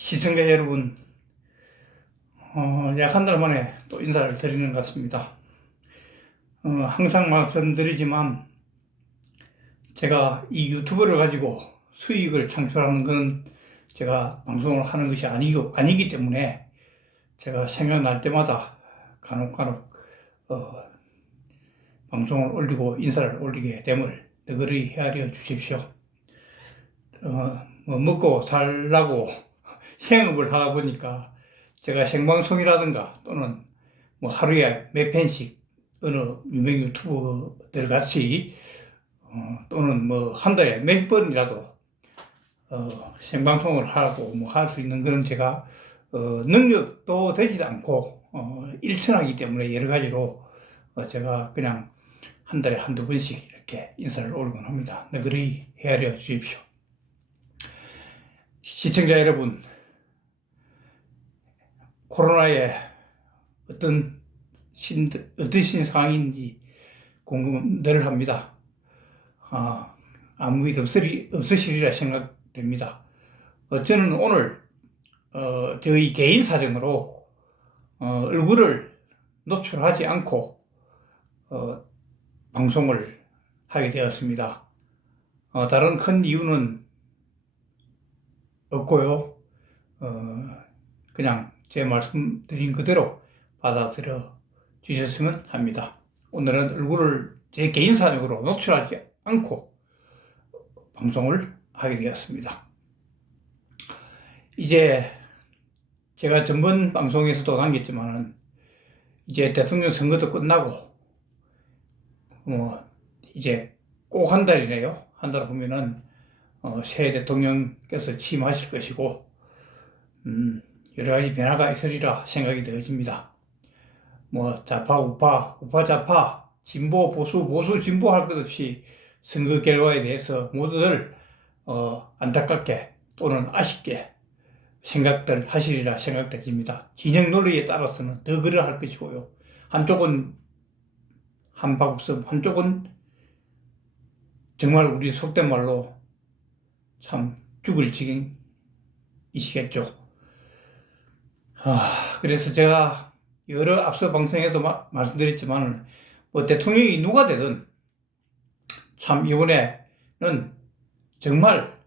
시청자 여러분, 약 한 달 만에 또 인사를 드리는 것 같습니다. 항상 말씀드리지만 제가 이 유튜브를 가지고 수익을 창출하는 건 제가 방송을 하는 것이 아니기 때문에 제가 생각날 때마다 간혹 방송을 올리고 인사를 올리게 됨을 너그러이 헤아려 주십시오. 먹고 살라고 생업을 하다 보니까 제가 생방송이라든가 또는 하루에 몇 편씩 어느 유명 유튜버들 같이 또는 한 달에 몇 번이라도 생방송을 하고 할 수 있는 그런 제가 능력도 되지도 않고 일천하기 때문에 여러 가지로 제가 그냥 한 달에 한두 번씩 이렇게 인사를 올리곤 합니다. 너그러이 헤아려 주십시오. 시청자 여러분, 코로나에 어떤 상황인지 궁금들 합니다. 아무 일 없으시리라 생각됩니다. 저는 오늘 저희 개인 사정으로 얼굴을 노출하지 않고 방송을 하게 되었습니다. 다른 큰 이유는 없고요. 그냥 제 말씀드린 그대로 받아들여 주셨으면 합니다. 오늘은 얼굴을 제 개인 사정으로 노출하지 않고 방송을 하게 되었습니다. 이제 제가 전번 방송에서도 남겼지만은 이제 대통령 선거도 끝나고 이제 꼭 한 달이네요. 한 달 후면은 새 대통령께서 취임하실 것이고 여러 가지 변화가 있으리라 생각이 되어집니다. 좌파, 우파, 좌파, 진보, 보수, 진보 할 것 없이 선거 결과에 대해서 모두들 안타깝게 또는 아쉽게 생각들 하시리라 생각되집니다. 진영 논리에 따라서는 더 그러할 것이고요. 한쪽은 한바구음, 한쪽은 정말 우리 속된 말로 참 죽을 지경이시겠죠. 그래서 제가 여러 앞서 방송에도 말씀드렸지만 대통령이 누가 되든 참 이번에는 정말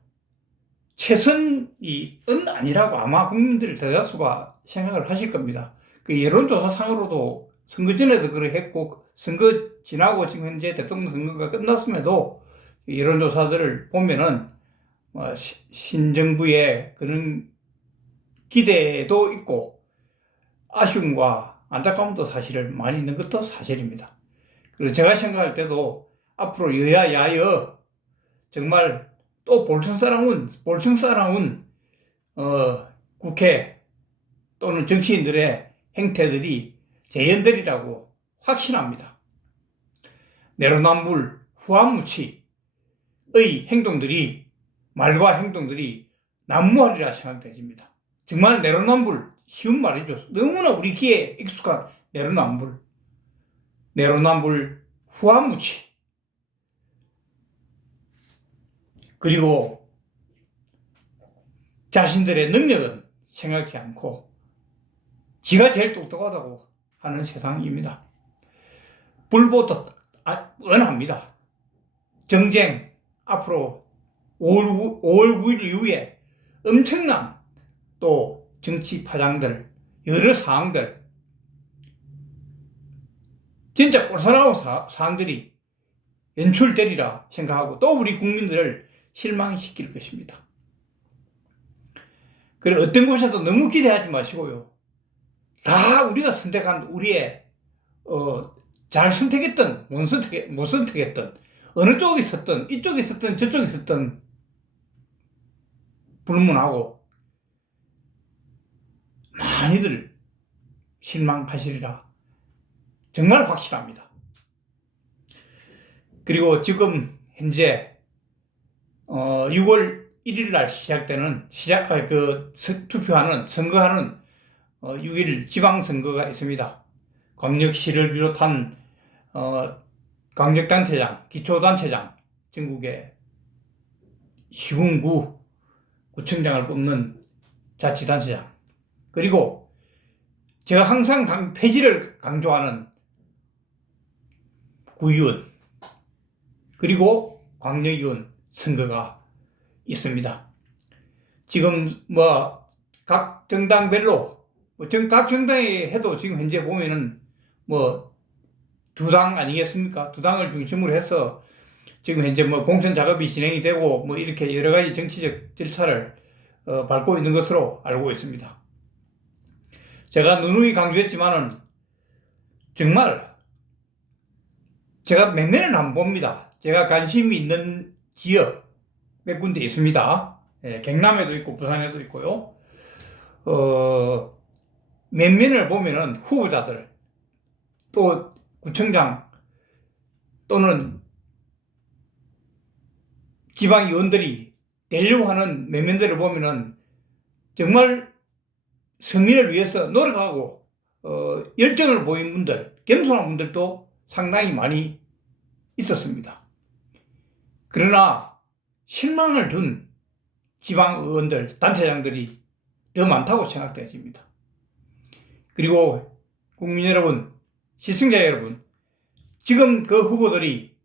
최선이 아니라고 아마 국민들 대다수가 생각을 하실 겁니다. 그 여론조사상으로도 선거 전에도 그랬고 선거 지나고 지금 현재 대통령 선거가 끝났음에도 여론조사들을 보면은 신정부의 그런 기대도 있고 아쉬움과 안타까움도 사실을 많이 있는 것도 사실입니다. 그리고 제가 생각할 때도 앞으로 여야 야여 정말 또 볼청스러운 국회 또는 정치인들의 행태들이 재현되리라고 확신합니다. 내로남불 후한무치의 행동들이 말과 행동들이 난무하리라 생각되집니다. 정말 내로남불 쉬운 말이죠. 너무나 우리 귀에 익숙한 내로남불 후한무치. 그리고 자신들의 능력은 생각지 않고 지가 제일 똑똑하다고 하는 세상입니다. 불보듯 뻔합니다. 정쟁 앞으로 5월 9일 이후에 엄청난 또 정치 파장들, 여러 사항들, 진짜 꼴사나운 사항들이 연출되리라 생각하고 또 우리 국민들을 실망시킬 것입니다. 그래 어떤 곳에도 너무 기대하지 마시고요. 다 우리가 선택한 우리의 잘 선택했던 못 선택했던 어느 쪽에 있었던 이쪽에 있었던 저쪽에 있었던 불문하고 많이들 실망하시리라 정말 확실합니다. 그리고 지금 현재 6월 1일 날 시작되는 투표하는 선거하는 6일 지방선거가 있습니다. 광역시를 비롯한 광역단체장, 기초단체장, 전국의 시군구 구청장을 뽑는 자치단체장, 그리고 제가 항상 폐지를 강조하는 구의원, 그리고 광역의원 선거가 있습니다. 지금 뭐 각 정당별로 각 정당에 해도 지금 현재 보면은 뭐 두 당 아니겠습니까? 두 당을 중심으로 해서 지금 현재 뭐 공천 작업이 진행이 되고 뭐 이렇게 여러 가지 정치적 절차를 밟고 있는 것으로 알고 있습니다. 제가 누누이 강조했지만은 정말 제가 맨면을 안 봅니다. 제가 관심이 있는 지역 몇 군데 있습니다. 예, 경남에도 있고 부산에도 있고요. 맨면을 보면은 후보자들 또 구청장 또는 지방의원들이 되려고 하는 면면들을 보면은 정말 서민을 위해서 노력하고 열정을 보인 분들, 겸손한 분들도 상당히 많이 있었습니다. 그러나 실망을 준 지방의원들, 단체장들이 더 많다고 생각되어집니다. 그리고 국민 여러분, 시청자 여러분, 지금 그 후보들이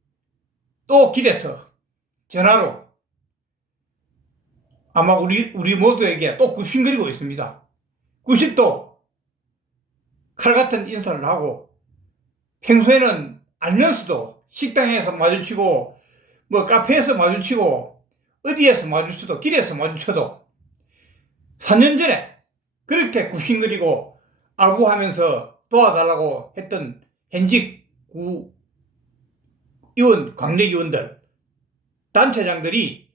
또 길에서 전화로 아마 우리 모두에게 또 굽신거리고 있습니다. 90도 칼 같은 인사를 하고 평소에는 알면서도 식당에서 마주치고 뭐 카페에서 마주치고 어디에서 마주쳐도 길에서 마주쳐도 4년 전에 그렇게 굽신거리고 아부하면서 도와달라고 했던 현직 구의원, 광역의원들, 단체장들이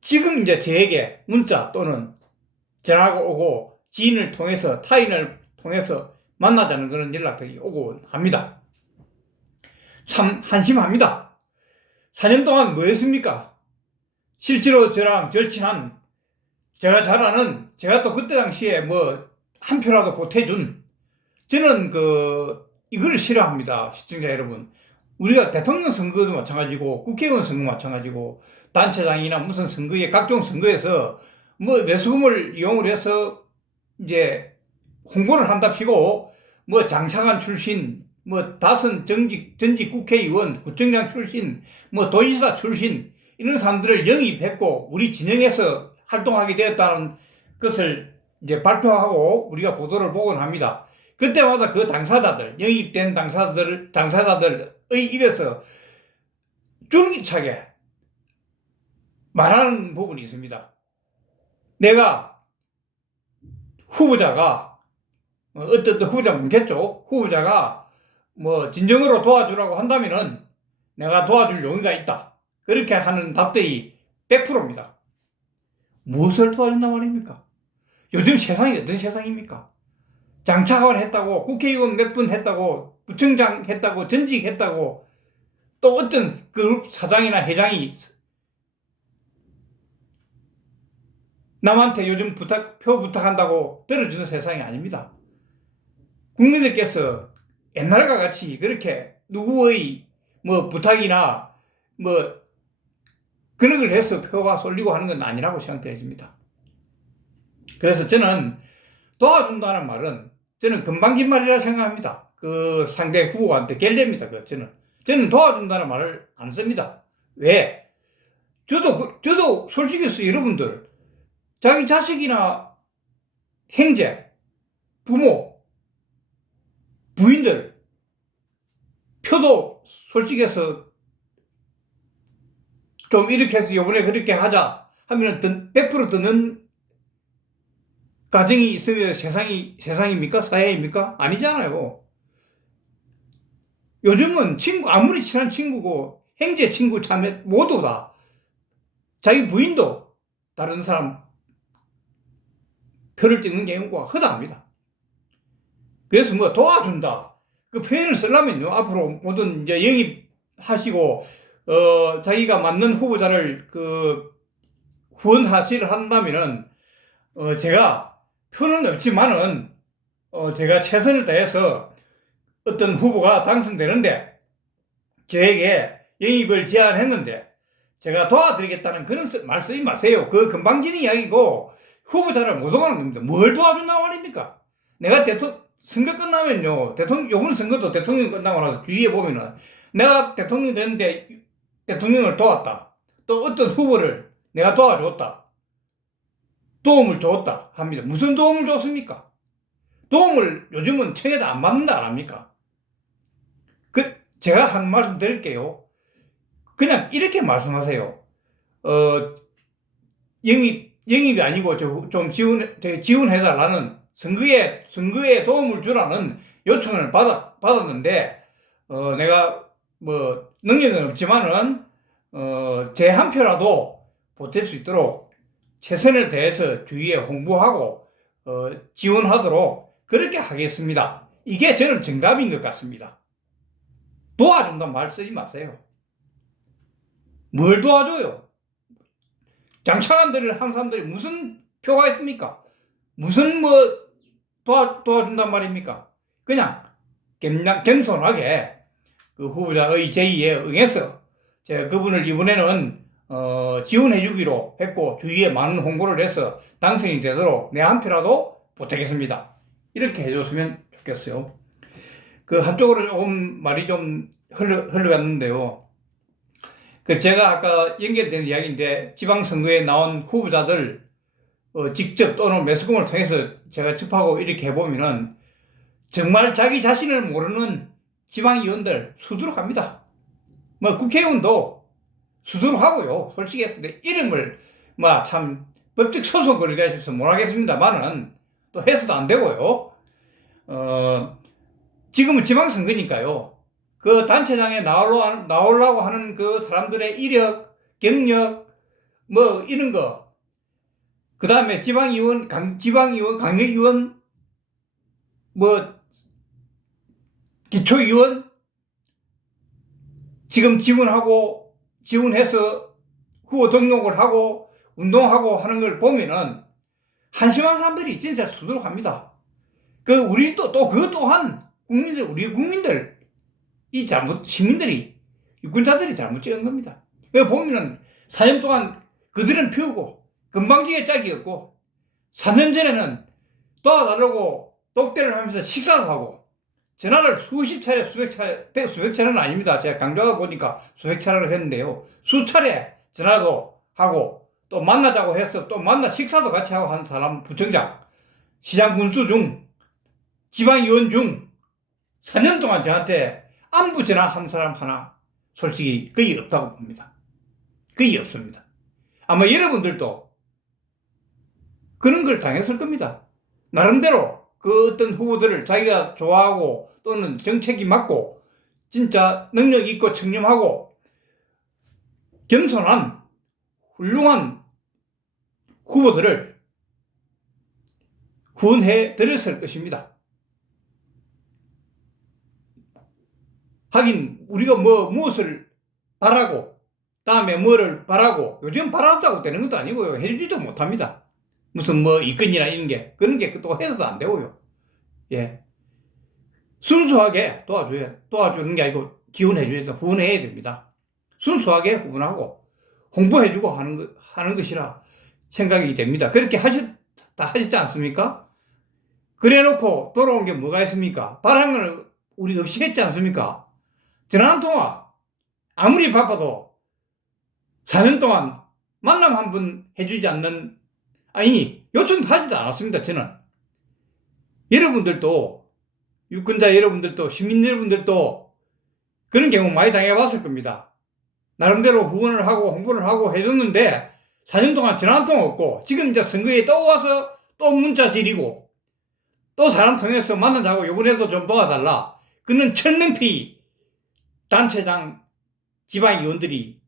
지금 이제 저에게 문자 또는 전화가 오고 지인을 통해서 타인을 통해서 만나자는 그런 연락들이 오고 합니다. 참 한심합니다. 4년 동안 뭐 했습니까? 실제로 저랑 절친한 제가 잘 아는 제가 또 그때 당시에 뭐 한 표라도 보태준 저는 이걸 싫어합니다. 시청자 여러분. 우리가 대통령 선거도 마찬가지고 국회의원 선거 마찬가지고 단체장이나 무슨 선거에 각종 선거에서 뭐 매수금을 이용을 해서 이제 홍보를 한답시고 뭐 장차관 출신 뭐 다선 전직 국회의원 구청장 출신 뭐 도지사 출신 이런 사람들을 영입했고 우리 진영에서 활동하게 되었다는 것을 이제 발표하고 우리가 보도를 보곤 합니다. 그때마다 그 당사자들, 영입된 당사자들의 입에서 줄기차게 말하는 부분이 있습니다. 내가 후보자가, 어떤 후보자 묻겠죠? 후보자가 뭐 진정으로 도와주라고 한다면은 내가 도와줄 용의가 있다. 그렇게 하는 답들이 100%입니다. 무엇을 도와준단 말입니까? 요즘 세상이 어떤 세상입니까? 장차관 했다고, 국회의원 몇 분 했다고, 구청장 했다고, 전직 했다고, 또 어떤 그룹 사장이나 회장이 남한테 요즘 표 부탁한다고 들어주는 세상이 아닙니다. 국민들께서 옛날과 같이 그렇게 누구의 뭐 부탁이나 뭐 그런 걸 해서 표가 쏠리고 하는 건 아니라고 생각되어집니다. 그래서 저는 도와준다는 말은 저는 금방진 말이라 생각합니다. 그 상대 후보한테 갤레입니다. 저는 도와준다는 말을 안 씁니다. 왜? 저도 솔직히 여러분들 자기 자식이나 형제, 부모, 부인들 표도 솔직해서 좀 이렇게 해서 요번에 그렇게 하자 하면 100% 듣는 가정이 있으면 세상입니까? 사회입니까? 아니잖아요. 요즘은 아무리 친한 친구고 형제, 친구, 자매 모두 다 자기 부인도 다른 사람 표를 찍는 경우가 허다합니다. 그래서 뭐 도와준다. 그 표현을 쓰려면요. 앞으로 모든 이제 영입하시고 자기가 맞는 후보자를 후원하시를 한다면은 제가 표는 없지만은 제가 최선을 다해서 어떤 후보가 당선되는데 저에게 영입을 제안했는데 제가 도와드리겠다는 그런 말 쓰지 마세요. 그 금방진 이야기고 후보자를 못 오가는 겁니다. 뭘 도와준다고 말입니까? 내가 선거 끝나면요, 요번 선거도 대통령 끝나고 나서 주위에 보면은 내가 대통령 됐는데 대통령을 도왔다. 또 어떤 후보를 내가 도와줬다. 도움을 줬다 합니다. 무슨 도움을 줬습니까? 도움을 요즘은 청에다 안 받는다 안 합니까? 제가 한 말씀 드릴게요. 그냥 이렇게 말씀하세요. 영입이 아니고 좀 지원해달라는 선거에 도움을 주라는 요청을 받았는데, 내가 뭐 능력은 없지만은, 제 한 표라도 보탤 수 있도록 최선을 다해서 주위에 홍보하고, 지원하도록 그렇게 하겠습니다. 이게 저는 정답인 것 같습니다. 도와준다는 말 쓰지 마세요. 뭘 도와줘요? 장차관들을 한 사람들이 무슨 표가 있습니까? 무슨 도와준단 말입니까? 그냥 겸손하게 그 후보자의 제의에 응해서 제가 그분을 이번에는 지원해 주기로 했고, 주위에 많은 홍보를 해서 당선이 되도록 내 한 표라도 보태겠습니다. 이렇게 해줬으면 좋겠어요. 그 한쪽으로 조금 말이 좀 흘러갔는데요. 제가 아까 연결된 이야기인데, 지방선거에 나온 후보자들 직접 또는 매스컴을 통해서 제가 접하고 이렇게 해보면은 정말 자기 자신을 모르는 지방의원들 수두룩합니다. 뭐 국회의원도 수두룩하고요. 솔직히 했을 때 이름을 참 법적 소송 걸리게 하셔서 못하겠습니다만은 또 해서도 안 되고요. 지금은 지방선거니까요. 그 단체장에 나오려고 하는 그 사람들의 이력, 경력, 뭐 이런 거, 그 다음에 지방의원, 강력의원, 뭐 기초의원 지금 지원해서 후보 등록을 하고 운동하고 하는 걸 보면은 한심한 사람들이 진짜 수두룩합니다. 우리 또 그것 또한 우리 국민들, 시민들이, 유권자들이 잘못 찍은 겁니다. 여기 보면은 4년 동안 그들은 피우고 건방지게 짝이었고, 4년 전에는 도와달라고 독대를 하면서 식사를 하고, 전화를 수십 차례, 수백 차례는 아닙니다. 제가 강조하다 보니까 수백 차례를 했는데요. 수차례 전화도 하고, 또 만나자고 해서 또 식사도 같이 하고 한 사람, 부청장, 시장 군수 중, 지방의원 중 4년 동안 저한테 안부 전화 한 사람 하나 솔직히 거의 없다고 봅니다. 거의 없습니다. 아마 여러분들도 그런 걸 당했을 겁니다. 나름대로 그 어떤 후보들을 자기가 좋아하고 또는 정책이 맞고 진짜 능력 있고 청렴하고 겸손한 훌륭한 후보들을 후원해 드렸을 것입니다. 하긴 우리가 무엇을 바라고 다음에 뭐를 바라고, 요즘 바라다고 되는 것도 아니고요. 해주지도 못합니다. 무슨 이건이나 이런 게, 그런 게 또 해서도 안 되고요. 예. 순수하게 도와주는 게 아니고 지원해줘야 돼. 후원해야 됩니다. 순수하게 후원하고 홍보해주고 하는 것이라 생각이 됩니다. 그렇게 다 하셨지 않습니까? 그래 놓고 돌아온 게 뭐가 있습니까? 바란 걸 우리 없이 했지 않습니까? 전화 한 통화, 아무리 바빠도 4년 동안 만남 한 번 해주지 않는, 요청도 하지도 않았습니다, 저는. 여러분들도, 유권자 여러분들도, 시민 여러분들도 그런 경우 많이 당해봤을 겁니다. 나름대로 후원을 하고 홍보를 하고 해줬는데 4년 동안 전화 한 통 없고, 지금 이제 선거에 또 와서 또 문자 지리고 또 사람 통해서 만나자고 요번에도 좀 도와달라. 그는 천명피 단체장 지방의원들이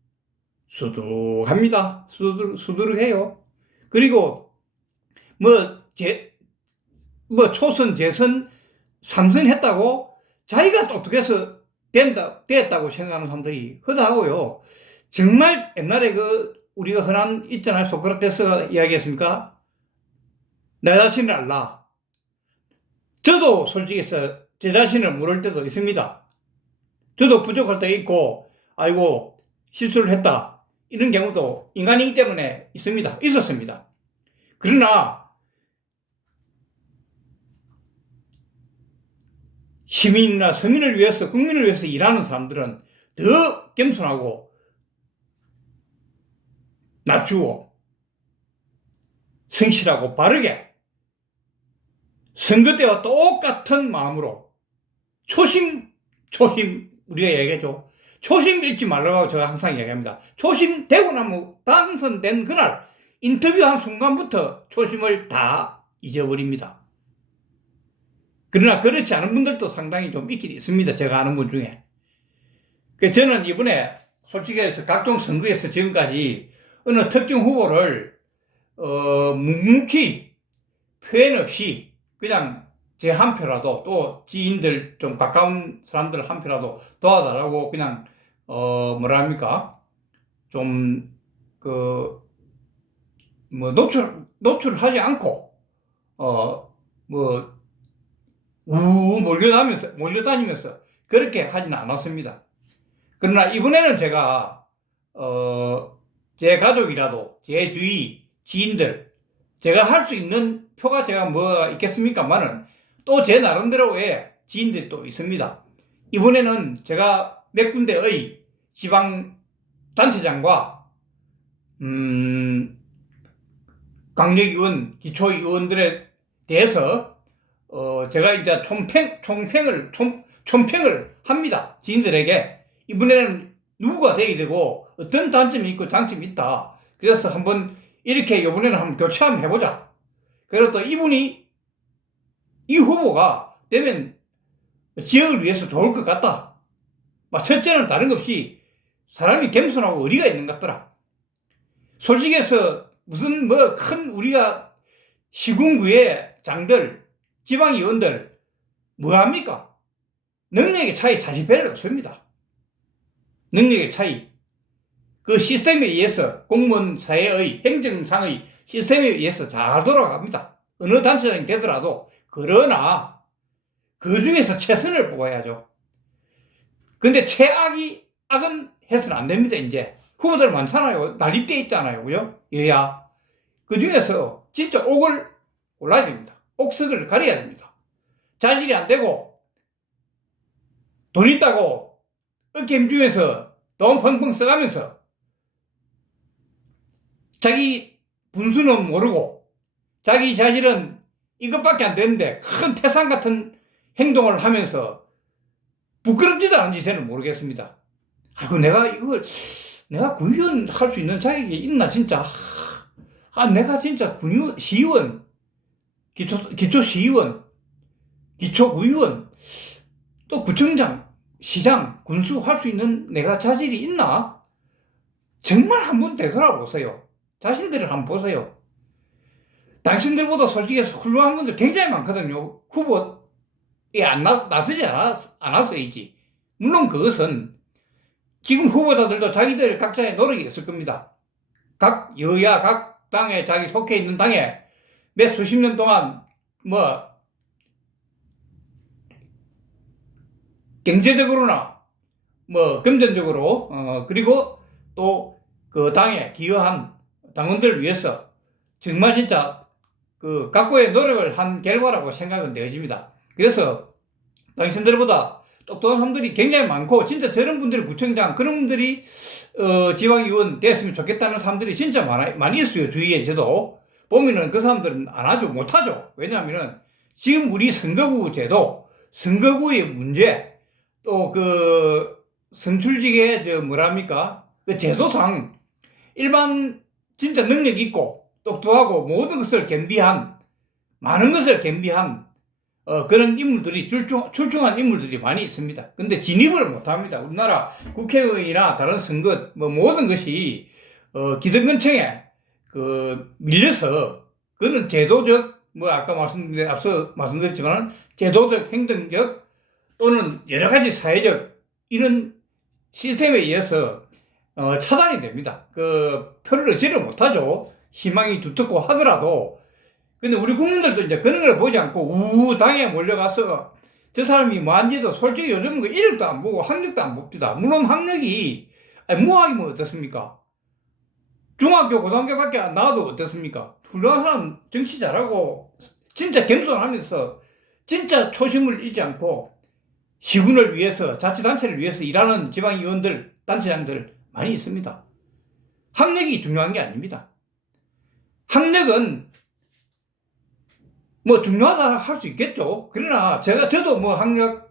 수두룩합니다. 수두룩해요. 그리고 초선, 재선, 3선 했다고 자기가 똑똑해서 됐다고 생각하는 사람들이 허다하고요. 정말 옛날에 우리가 흔한 있잖아요. 소크라테스가 이야기했습니까? 내 자신을 알라. 저도 솔직히 제 자신을 모를 때도 있습니다. 저도 부족할 때 있고, 실수를 했다. 이런 경우도 인간이기 때문에 있었습니다. 그러나 시민이나 서민을 위해서, 국민을 위해서 일하는 사람들은 더 겸손하고 낮추고 성실하고 바르게 선거 때와 똑같은 마음으로 초심 우리가 얘기하죠. 초심 잃지 말라고 제가 항상 얘기합니다. 초심 되고 나면 당선된 그날 인터뷰한 순간부터 초심을 다 잊어버립니다. 그러나 그렇지 않은 분들도 상당히 좀 있긴 있습니다. 제가 아는 분 중에. 저는 이번에 솔직히 해서 각종 선거에서 지금까지 어느 특정 후보를 묵묵히 표현 없이 그냥 제 한 표라도 또 지인들 좀 가까운 사람들 한 표라도 도와달라고 그냥 뭐랍니까 좀 뭐 노출하지 않고 뭐 몰려다니면서 그렇게 하지는 않았습니다. 그러나 이번에는 제가 제 가족이라도 제 주위 지인들 제가 할 수 있는 표가 제가 뭐가 있겠습니까만은 또 제 나름대로의 지인들이 또 있습니다. 이번에는 제가 몇 군데의 지방 단체장과 강력의원, 기초의원들에 대해서 제가 이제 총평을 합니다. 지인들에게 이번에는 누구가 돼야 되고 어떤 단점이 있고 장점이 있다. 그래서 한번 이렇게 이번에는 한번 교체 한번 해보자. 그리고 또 이 후보가 되면 지역을 위해서 좋을 것 같다. 첫째는 다른 것 없이 사람이 겸손하고 의리가 있는 것 같더라. 솔직히 해서 무슨 큰 우리가 시군구의 장들, 지방의원들 뭐합니까? 능력의 차이 사실 별로 없습니다. 능력의 차이. 그 시스템에 의해서 공무원 사회의 행정상의 시스템에 의해서 잘 돌아갑니다. 어느 단체장이 되더라도. 그러나 그 중에서 최선을 뽑아야죠. 근데 악은 해서는 안 됩니다. 이제 후보들 많잖아요. 난립돼 있잖아요. 그죠? 여야. 그 중에서 진짜 옥을 골라야 됩니다. 옥석을 가려야 됩니다. 자질이 안 되고 돈 있다고 어깨 힘주면서 돈 펑펑 써가면서 자기 분수는 모르고 자기 자질은 이것밖에 안 되는데 큰 태산 같은 행동을 하면서 부끄럽지도 않은지 저는 모르겠습니다. 내가 구의원 할 수 있는 자격이 있나 진짜. 내가 진짜 시의원, 기초시의원, 기초구의원, 또 구청장, 시장, 군수 할 수 있는 내가 자질이 있나? 정말 한번 되돌아보세요. 자신들을 한번 보세요. 당신들보다 솔직히 훌륭한 분들 굉장히 많거든요. 후보에 나서지 않았어야지. 물론 그것은 지금 후보자들도 자기들 각자의 노력이 있을 겁니다. 각 여야, 각 당에 자기 속해 있는 당에 몇 수십 년 동안 경제적으로나 금전적으로 그리고 또 그 당에 기여한 당원들을 위해서 정말 진짜 각고의 노력을 한 결과라고 생각은 되어집니다. 그래서 당신들보다 똑똑한 사람들이 굉장히 많고 진짜 저런 분들이 구청장 그런 분들이 지방의원 됐으면 좋겠다는 사람들이 진짜 많이 있어요. 주위에 저도 보면은 그 사람들은 안 하죠. 못하죠. 왜냐하면은 지금 우리 선거구 제도 선거구의 문제 또 선출직의 그 제도상 일반 진짜 능력 있고 똑똑하고 모든 것을 많은 것을 겸비한 그런 인물들이 출중한 인물들이 많이 있습니다. 근데 진입을 못합니다. 우리나라 국회의원이나 다른 선거 모든 것이 기득권층에 밀려서 그는 제도적 앞서 말씀드렸지만 제도적 행정적 또는 여러 가지 사회적 이런 시스템에 의해서 차단이 됩니다. 표를 얻지를 못하죠. 희망이 두텁고 하더라도. 근데 우리 국민들도 이제 그런 걸 보지 않고 당에 몰려가서 저 사람이 뭐한지도 솔직히 요즘은 1억도 안 보고 학력도 안 봅니다. 물론 학력이 무학이면 어떻습니까? 중학교, 고등학교밖에 안 나와도 어떻습니까? 훌륭한 사람, 정치 잘하고 진짜 겸손하면서 진짜 초심을 잃지 않고 시군을 위해서, 자치단체를 위해서 일하는 지방의원들, 단체장들 많이 있습니다. 학력이 중요한 게 아닙니다. 학력은 뭐 중요하다 할 수 있겠죠. 그러나 저도 뭐 학력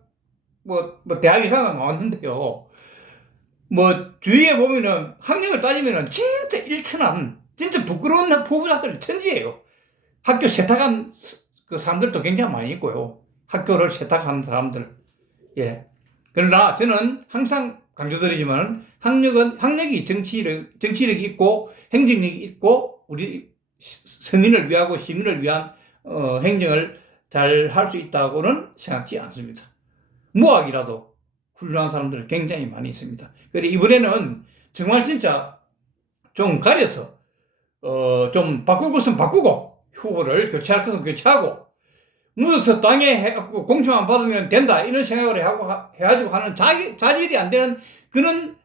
대학 이상은 나왔는데요. 뭐 주위에 보면은 학력을 따지면은 진짜 일천한, 진짜 부끄러운 후보자들 천지예요. 학교 세탁한 그 사람들도 굉장히 많이 있고요. 학교를 세탁한 사람들. 예. 그러나 저는 항상 강조드리지만 학력이 정치력이 있고 행정력이 있고 우리 서민을 위하고 시민을 위한 행정을 잘 할 수 있다고는 생각지 않습니다. 무학이라도 훌륭한 사람들 굉장히 많이 있습니다. 그래 이번에는 정말 진짜 좀 가려서 좀 바꿀 것은 바꾸고 후보를 교체할 것은 교체하고 묻어서 땅에 해갖고 공천만 받으면 된다 이런 생각을 해가지고 하는 자질이 안 되는 그런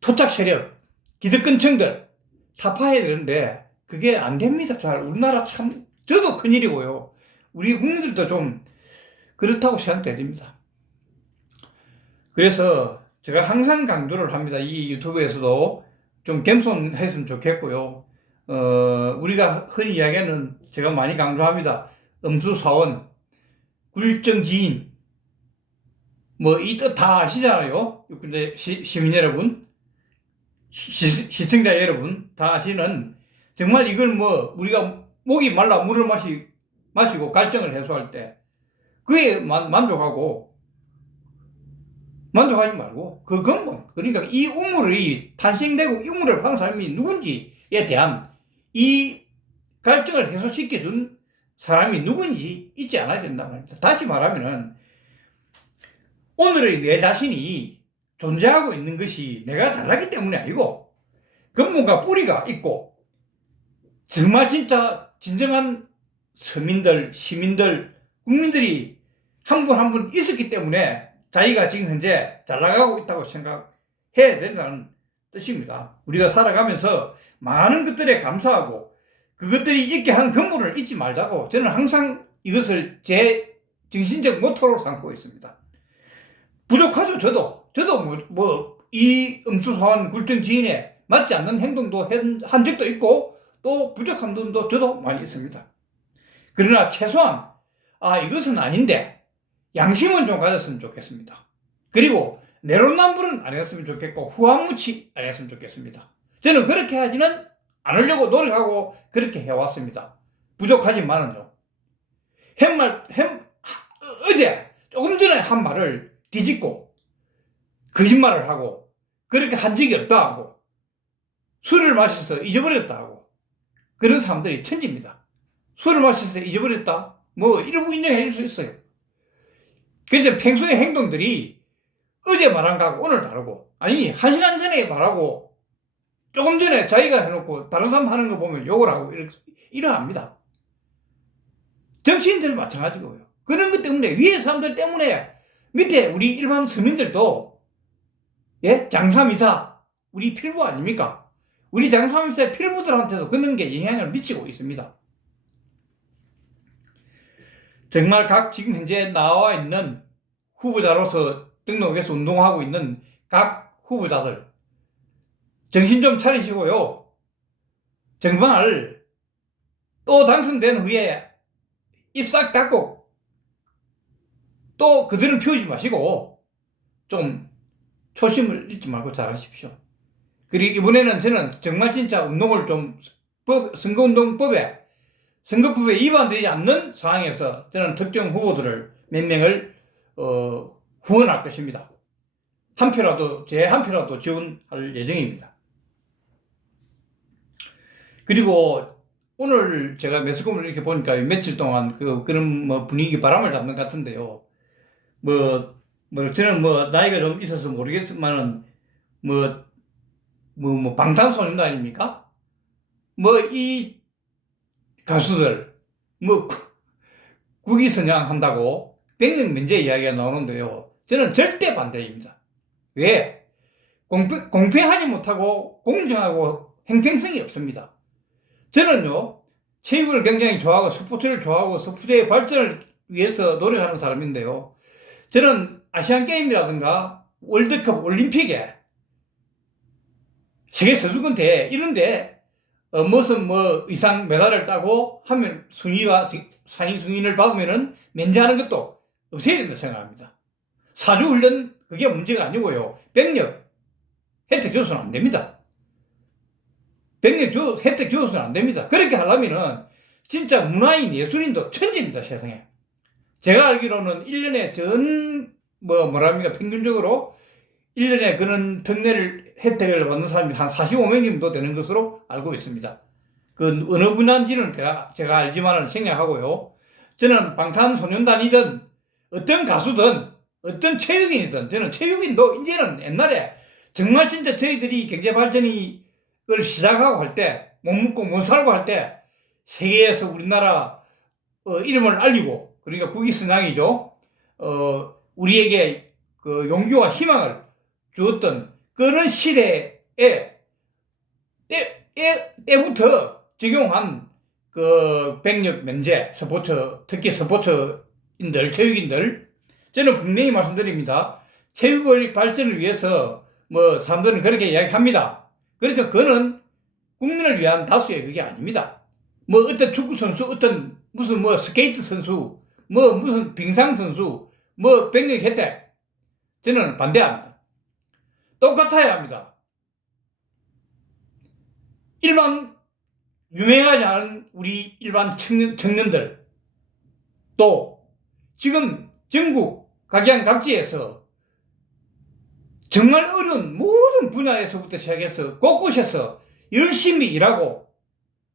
토착 세력, 기득권층들 타파해야 되는데 그게 안 됩니다. 잘 우리나라 참 저도 큰일이고요. 우리 국민들도 좀 그렇다고 생각됩니다. 그래서 제가 항상 강조를 합니다. 이 유튜브에서도 좀 겸손했으면 좋겠고요. 우리가 흔히 이야기하는 제가 많이 강조합니다. 음수사원, 굴정지인, 뭐 이 뜻 다 아시잖아요. 근데 시민 여러분, 시청자 여러분 다 아시는 정말 이걸 뭐 우리가 목이 말라 물을 마시고 갈증을 해소할 때 그에 만족하지 말고 그 근본, 그러니까 이 우물이 탄생되고 이 우물을 판 사람이 누군지에 대한 이 갈증을 해소시켜준 사람이 누군지 잊지 않아야 된단 말입니다. 다시 말하면은 오늘의 내 자신이 존재하고 있는 것이 내가 잘나기 때문이 아니고 근본과 뿌리가 있고 정말 진짜 진정한 서민들, 시민들, 국민들이 한 분 한 분 있었기 때문에 자기가 지금 현재 잘 나가고 있다고 생각해야 된다는 뜻입니다. 우리가 살아가면서 많은 것들에 감사하고 그것들이 있게 한 근본을 잊지 말자고 저는 항상 이것을 제 정신적 모토로 삼고 있습니다. 부족하죠. 저도 이 음수사원 굴정지인에 맞지 않는 행동도 한 적도 있고 또 부족한 부분도 저도 많이 있습니다. 그러나 최소한 이것은 아닌데 양심은 좀 가졌으면 좋겠습니다. 그리고 내로남불은 안 했으면 좋겠고 후한무치 안 했으면 좋겠습니다. 저는 그렇게 하지는 않으려고 노력하고 그렇게 해왔습니다. 부족하지만은요. 어제 조금 전에 한 말을 뒤집고 거짓말을 하고 그렇게 한 적이 없다 하고 술을 마셔서 잊어버렸다 하고 그런 사람들이 천지입니다. 술을 마셔서 잊어버렸다? 뭐 일부 인정해 줄 수 있어요. 그래서 평소의 행동들이 어제 말한 거하고 오늘 다르고 아니 1시간 전에 말하고 조금 전에 자기가 해놓고 다른 사람 하는 거 보면 욕을 하고 이러합니다. 정치인들 마찬가지고요. 그런 것 때문에 위에 사람들 때문에 밑에 우리 일반 서민들도 장사미사 우리 필부 아닙니까? 우리 장사미사 필부들한테도 그런 게 영향을 미치고 있습니다. 정말 각 지금 현재 나와 있는 후보자로서 등록해서 운동하고 있는 각 후보자들 정신 좀 차리시고요. 정말 또 당선된 후에 입 싹 닫고 또 그들은 피우지 마시고 좀 초심을 잃지 말고 잘하십시오. 그리고 이번에는 저는 정말 진짜 운동을 좀 선거운동법에 위반되지 않는 상황에서 저는 특정 후보들을 몇 명을 후원할 것입니다. 제 한 표라도 지원할 예정입니다. 그리고 오늘 제가 매스컴을 이렇게 보니까 며칠 동안 그런 분위기 바람을 잡는 것 같은데요. 저는 나이가 좀 있어서 모르겠지만은 방탄소년단 아닙니까? 이 가수들 국위 선양한다고 100명 면제 이야기가 나오는데요. 저는 절대 반대입니다. 왜? 공평하지 못하고 공정하고 형평성이 없습니다. 저는요 체육을 굉장히 좋아하고 스포츠를 좋아하고 스포츠의 발전을 위해서 노력하는 사람인데요. 저는 아시안게임이라든가 월드컵 올림픽에 세계 선수권 대회 이런데 무슨 뭐 이상 메달을 따고 하면 순위가 상위 승인을 받으면은 면제하는 것도 없애야 된다 생각합니다. 사주 훈련 그게 문제가 아니고요. 병력 혜택 줘서는 안 됩니다. 병력 혜택 줘서는 안 됩니다. 그렇게 하려면은 진짜 문화인 예술인도 천지입니다, 세상에. 제가 알기로는 1년에 뭐랍니까 평균적으로 1년에 그런 특례를 혜택을 받는 사람이 한 45명 정도 되는 것으로 알고 있습니다. 그 어느 분야인지는 제가 알지만은 생략하고요. 저는 방탄소년단이든 어떤 가수든 어떤 체육인이든 저는 체육인도 이제는 옛날에 정말 진짜 저희들이 경제 발전을 시작하고 할 때 못 먹고 못 살고 할 때 세계에서 우리나라 이름을 알리고 그러니까 국위선양이죠. 우리에게 그 용기와 희망을 주었던 그런 시대에 때부터 적용한 그 병력 면제 특히 스포츠인들 체육인들 저는 분명히 말씀드립니다. 체육의 발전을 위해서 뭐 사람들은 그렇게 이야기합니다. 그래서 그거는 국민을 위한 다수의 그게 아닙니다. 뭐 어떤 축구 선수 어떤 무슨 뭐 스케이트 선수 뭐 무슨 빙상 선수 뭐 병력 혜택 저는 반대합니다. 똑같아야 합니다. 일반 유명하지 않은 우리 일반 청년들 또 지금 전국 각양각지에서 정말 어려운 모든 분야에서부터 시작해서 곳곳에서 열심히 일하고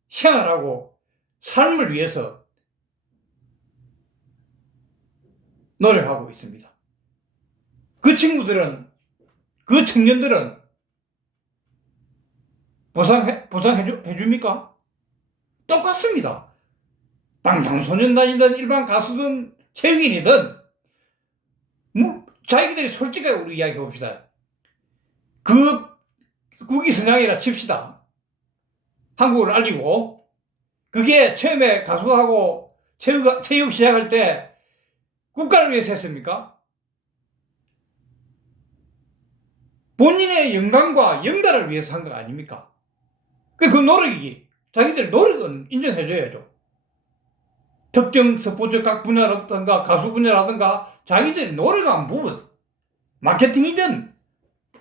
생활하고 삶을 위해서 노력하고 있습니다. 그 친구들은 그 청년들은 보상해줍니까? 똑같습니다. 방탄소년단이든 일반 가수든 체육인이든 뭐 자기들이 솔직하게 우리 이야기해 봅시다. 그 국위선양이라 칩시다. 한국을 알리고 그게 처음에 가수하고 체육 시작할 때 국가를 위해서 했습니까? 본인의 영광과 영달을 위해서 한 거 아닙니까? 그 노력이기. 자기들 노력은 인정해줘야죠. 특정 스포츠 각 분야라든가 가수 분야라든가 자기들이 노력한 부분 마케팅이든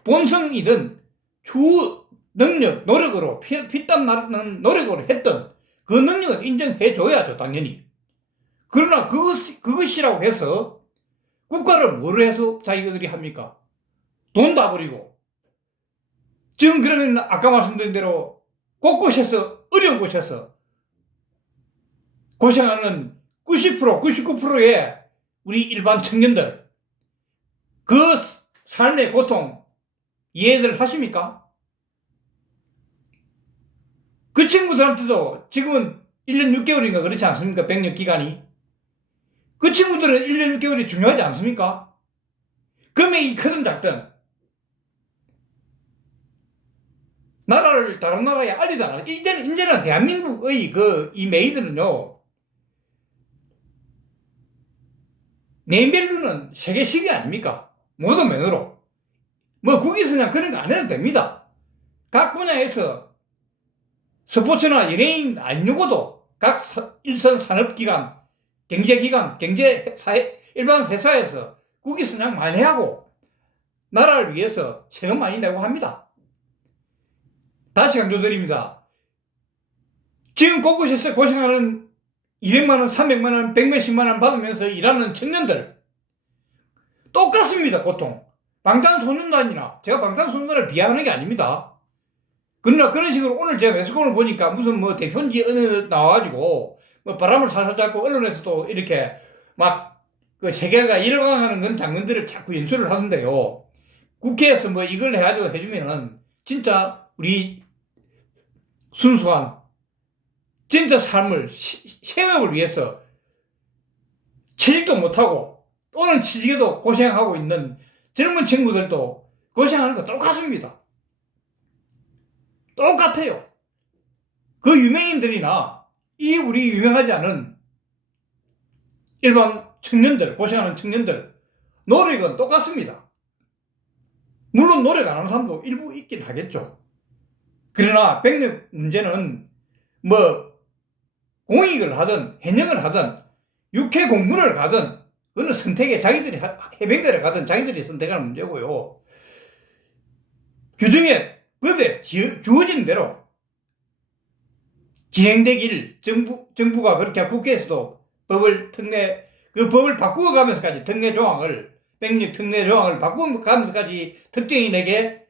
본성이든 주 능력 노력으로 피땀 나는 노력으로 했던 그 능력은 인정해줘야죠 당연히. 그러나 그것이라고 해서 국가를 뭐로 해서 자기들이 합니까? 돈 다 버리고 지금 그러면 아까 말씀드린 대로 곳곳에서 어려운 곳에서 고생하는 90% 99%의 우리 일반 청년들 그 삶의 고통 이해들 하십니까? 그 친구들한테도 지금은 1년 6개월인가 그렇지 않습니까? 병력 기간이. 그 친구들은 1년 6개월이 중요하지 않습니까? 금액이 크든 작든 나라를 다른 나라에 알리다 이제는 대한민국의 이 메이드는요 네임밸류는 세계 10위 아닙니까? 모든 면으로 뭐 국위선양 그런 거 안 해도 됩니다. 각 분야에서 스포츠나 연예인 안 누구도 각 일선 산업기관 경제기관 일반 회사에서 국위선양 많이 하고 나라를 위해서 세금 많이 내고 합니다. 다시 강조드립니다. 지금 곳곳에서 고생하는 200만원, 300만원, 100몇십만원 받으면서 일하는 청년들 똑같습니다. 고통. 방탄소년단이나 제가 방탄소년단을 비하하는 게 아닙니다. 그러나 그런 식으로 오늘 제가 매스콘을 보니까 무슨 뭐 대표인지 어느 나와가지고 뭐 바람을 살살 잡고 언론에서도 이렇게 막 그 세계가 일어나가는 그런 장면들을 자꾸 연출을 하던데요. 국회에서 뭐 이걸 해가지고 해주면은 진짜 우리 순수한 진짜 삶을 생업을 위해서 취직도 못하고 또는 취직에도 고생하고 있는 젊은 친구들도 고생하는 거 똑같습니다. 똑같아요. 그 유명인들이나 이 우리 유명하지 않은 일반 청년들, 고생하는 청년들 노력은 똑같습니다. 물론 노력 안 하는 사람도 일부 있긴 하겠죠. 그러나 백력 문제는 뭐 공익을 하든 현역을 하든 육해 공군을 가든 그거는 선택에 자기들이 해병대를 가든 자기들이 선택하는 문제고요. 규정에 법에 주어진 대로 진행되길 정부가 그렇게 국회에서도 그 법을 바꾸어가면서까지 백력 특례 조항을 바꾸어가면서까지 특정인에게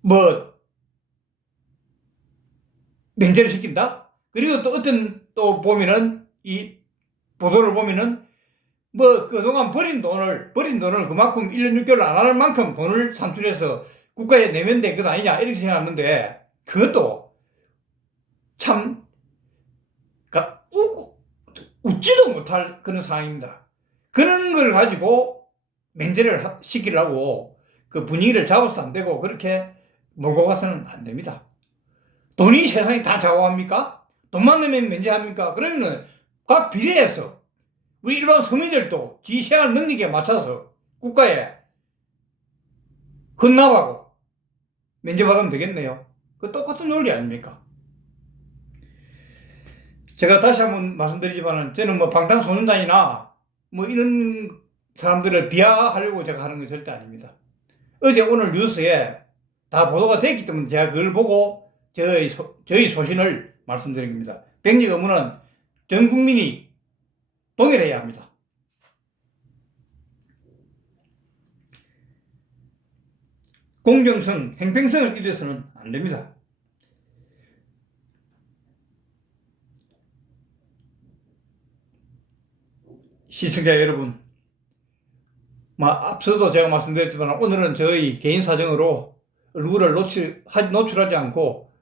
뭐 면제를 시킨다? 그리고 또 또 보면은 이 보도를 보면은 뭐 그동안 버린 돈을 그만큼 1년 6개월 안 하는 만큼 돈을 산출해서 국가에 내면 될 것 아니냐 이렇게 생각하는데 그것도 참 웃지도 못할 그런 상황입니다. 그런 걸 가지고 면제를 시키려고 그 분위기를 잡아서 안 되고 그렇게 몰고 가서는 안 됩니다. 돈이 세상이 다 좌우합니까? 돈만 내면 면제합니까? 그러면은 각 비례해서 우리 일반 서민들도 지 생활 능력에 맞춰서 국가에 헌납하고 면제받으면 되겠네요. 그 똑같은 논리 아닙니까? 제가 다시 한번 말씀드리지만 저는 뭐 방탄소년단이나 뭐 이런 사람들을 비하하려고 제가 하는 건 절대 아닙니다. 어제 오늘 뉴스에 다 보도가 됐기 때문에 제가 그걸 보고 저희 소신을 말씀드린 겁니다. 백력 의무는 전 국민이 동일해야 합니다. 공정성, 행평성을 잃어서는 안 됩니다. 시청자 여러분, 앞서도 제가 말씀드렸지만 오늘은 저희 개인 사정으로 얼굴을 노출하지 않고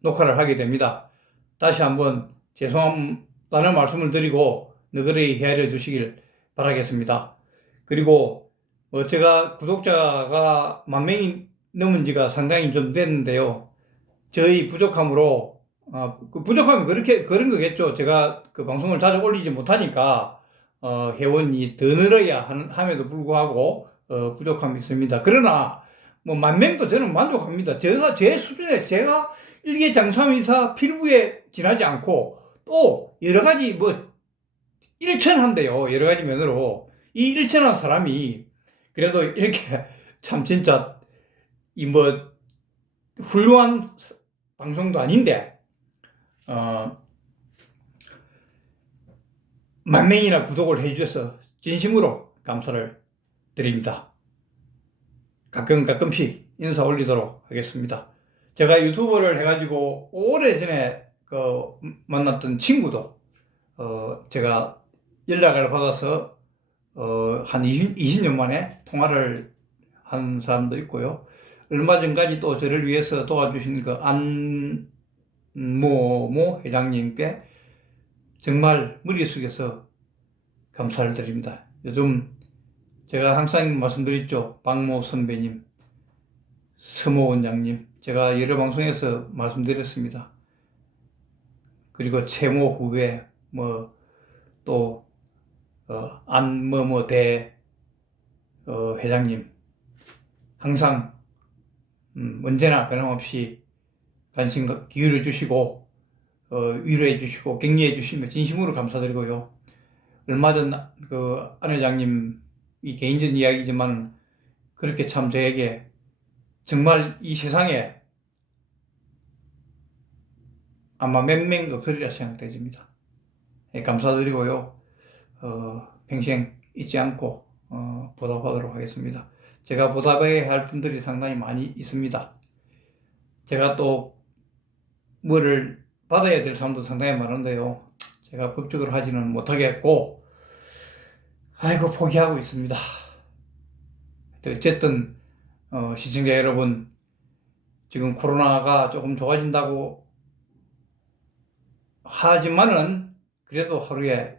녹화를 하게 됩니다. 다시 한번 죄송하다는 말씀을 드리고 너그러이 헤아려 주시길 바라겠습니다. 그리고 제가 구독자가 10,000명이 넘은 지가 상당히 좀 됐는데요. 저희 부족함으로 그 부족함이 그런 거겠죠. 제가 그 방송을 자주 올리지 못하니까 회원이 더 늘어야 함에도 불구하고 부족함이 있습니다. 그러나 뭐 10,000명도 저는 만족합니다. 제 수준에 제가 일개장삼이사 필부에 지나지 않고 또 여러 가지 뭐 일천한데요. 여러 가지 면으로 이 일천한 사람이 그래도 이렇게 참 진짜 이 뭐 훌륭한 방송도 아닌데 10,000명이나 구독을 해주셔서 진심으로 감사를 드립니다. 가끔씩 인사 올리도록 하겠습니다. 제가 유튜브를 해가지고 오래전에 만났던 친구도 제가 연락을 받아서 한 20년 만에 통화를 한 사람도 있고요. 얼마 전까지 또 저를 위해서 도와주신 그 안모모 회장님께 정말 머리 숙여서 감사를 드립니다. 요즘 제가 항상 말씀드렸죠. 박모 선배님, 서모 원장님, 제가 여러 방송에서 말씀드렸습니다. 그리고 최모 후배, 또 안모모 회장님, 항상 언제나 변함없이 관심 기울여 주시고 위로해 주시고 격려해 주시면 진심으로 감사드리고요. 얼마 전 그 안 회장님 이 개인적인 이야기지만 그렇게 참 저에게 정말 이 세상에 아마 몇 명 없으리라 생각되집니다. 감사드리고요. 평생 잊지 않고 보답하도록 하겠습니다. 제가 보답해야 할 분들이 상당히 많이 있습니다. 제가 또 뭐를 받아야 될 사람도 상당히 많은데요. 제가 법적으로 하지는 못하겠고 포기하고 있습니다. 어쨌든 시청자 여러분, 지금 코로나가 조금 좋아진다고 하지만은 그래도 하루에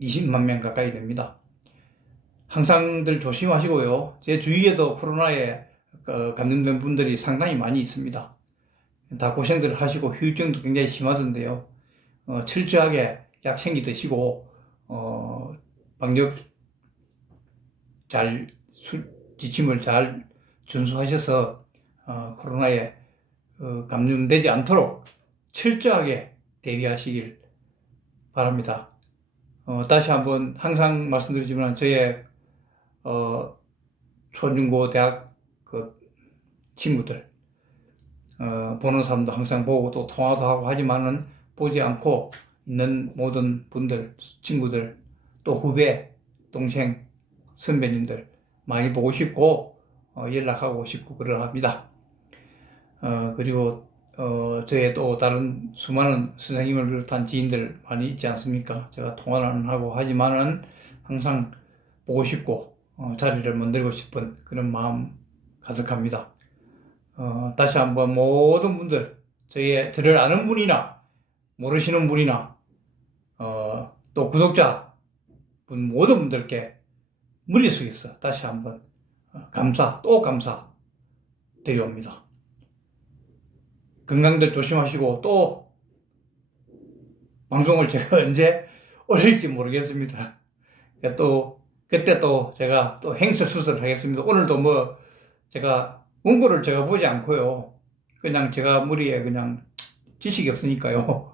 20만 명 가까이 됩니다. 항상들 조심하시고요. 제 주위에도 코로나에 감염된 분들이 상당히 많이 있습니다. 다 고생들 하시고 후유증도 굉장히 심하던데요. 철저하게 약 챙기 드시고 방역 잘 지침을 잘 준수하셔서 코로나에 감염되지 않도록 철저하게 대비하시길 바랍니다. 다시 한번 항상 말씀드리지만 저의 초중고 대학 그 친구들 보는 사람도 항상 보고 또 통화도 하고 하지만은 보지 않고 있는 모든 분들, 친구들, 또 후배, 동생, 선배님들 많이 보고 싶고 연락하고 싶고 그러합니다. 그리고 저의 또 다른 수많은 선생님을 비롯한 지인들 많이 있지 않습니까? 제가 통화는 하고 하지만은 항상 보고 싶고 자리를 만들고 싶은 그런 마음 가득합니다. 다시 한번 모든 분들, 저를 아는 분이나 모르시는 분이나 또 구독자 분 모든 분들께 무리속에서 다시 한번 또 감사 드려옵니다. 건강들 조심하시고 또 방송을 제가 언제 올릴지 모르겠습니다. 그때 또 제가 또 행설 수술을 하겠습니다. 오늘도 뭐 제가 원고를 제가 보지 않고요. 그냥 제가 머리에 그냥 지식이 없으니까요.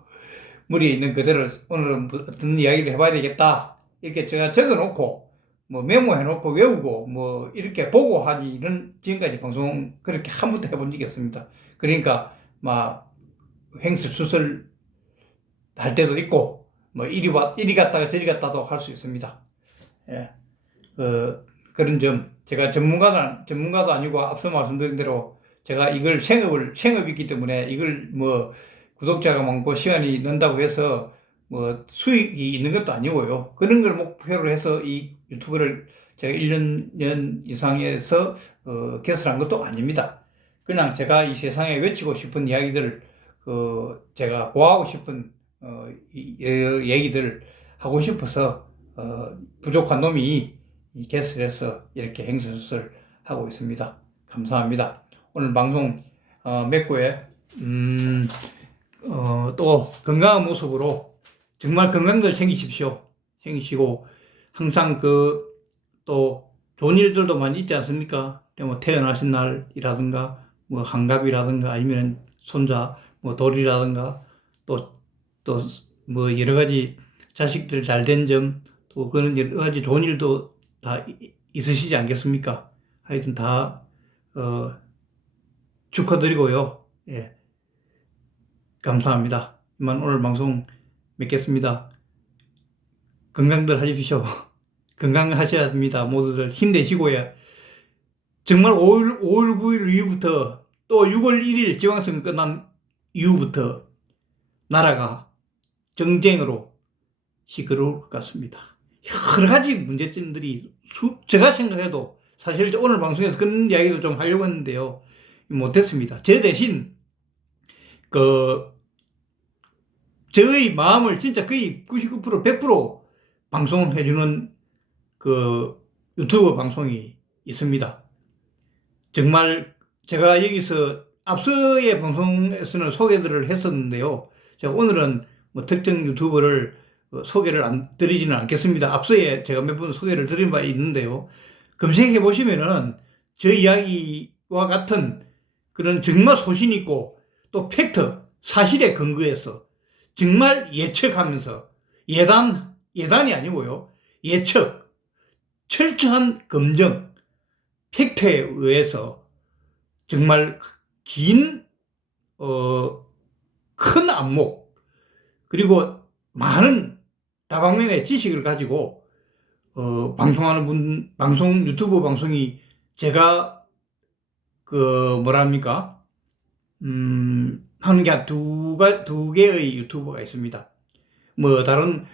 머리에 있는 그대로 오늘은 어떤 이야기를 해봐야 되겠다. 이렇게 제가 적어놓고 뭐 메모해놓고 외우고 뭐 이렇게 보고 하기는 지금까지 방송 그렇게 한 번도 해본 적이 없습니다. 그러니까 막 횡설 수설 할 때도 있고 뭐 이리 갔다가 저리 갔다도 할 수 있습니다. 예. 그런 점 제가 전문가도 아니고 앞서 말씀드린 대로 제가 이걸 생업이기 때문에 이걸 뭐 구독자가 많고 시간이 는다고 해서 뭐 수익이 있는 것도 아니고요. 그런 걸 목표로 해서 이 유튜브를 제가 1년 이상에서 개설한 것도 아닙니다. 그냥 제가 이 세상에 외치고 싶은 이야기들을 제가 고하고 싶은 얘기들을 하고 싶어서 부족한 놈이 개설해서 이렇게 행설수설 하고 있습니다. 감사합니다. 오늘 방송 몇 고에 또 건강한 모습으로 정말 건강들 챙기시고 항상 또 좋은 일들도 많이 있지 않습니까? 뭐 태어나신 날이라든가 뭐 환갑이라든가 아니면 손자 뭐 돌이라든가 또 뭐 여러 가지 자식들 잘 된 점 또 그런 여러 가지 좋은 일도 다 있으시지 않겠습니까? 하여튼 다 축하드리고요. 예. 감사합니다. 이만 오늘 방송 맺겠습니다. 건강들 하십시오. 건강하셔야 됩니다. 모두들 힘내시고요. 정말 5월 9일 이후부터 또 6월 1일 지방선거 끝난 이후부터 나라가 정쟁으로 시끄러울 것 같습니다. 여러 가지 문제점들이 제가 생각해도 사실 오늘 방송에서 그런 이야기도 좀 하려고 했는데요. 못했습니다. 제 대신 저의 마음을 진짜 거의 99% 100% 방송을 해주는 유튜브 방송이 있습니다. 정말 제가 여기서 앞서의 방송에서는 소개들을 했었는데요. 제가 오늘은 뭐 특정 유튜버를 소개를 드리지는 않겠습니다. 앞서에 제가 몇 번 소개를 드린 바 있는데요. 검색해 보시면은 저 이야기와 같은 그런 정말 소신 있고 또 팩트, 사실에 근거해서 정말 예측하면서 예단이 아니고요. 예측, 철저한 검증, 팩트에 의해서 정말 큰 안목, 그리고 많은 다방면의 지식을 가지고, 방송하는 유튜브 방송이 제가, 하는 게 두 개의 유튜버가 있습니다. 뭐, 다른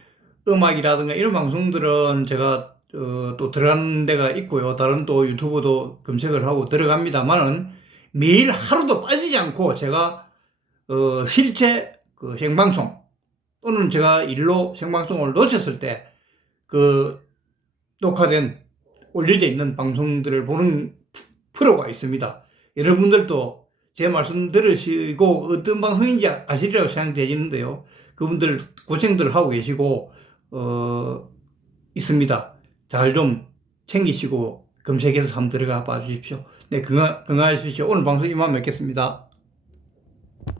음악이라든가 이런 방송들은 제가, 또 들어가는 데가 있고요. 다른 또 유튜브도 검색을 하고 들어갑니다만은 매일 하루도 빠지지 않고 제가, 실제 생방송 또는 제가 일로 생방송을 놓쳤을 때 녹화된 올려져 있는 방송들을 보는 프로가 있습니다. 여러분들도 제 말씀 들으시고 어떤 방송인지 아시리라고 생각되시는데요. 그분들 고생들 하고 계시고, 있습니다. 잘 좀 챙기시고 검색해서 한번 들어가 봐 주십시오. 네, 건강하십시오. 오늘 방송 이만 맺겠습니다.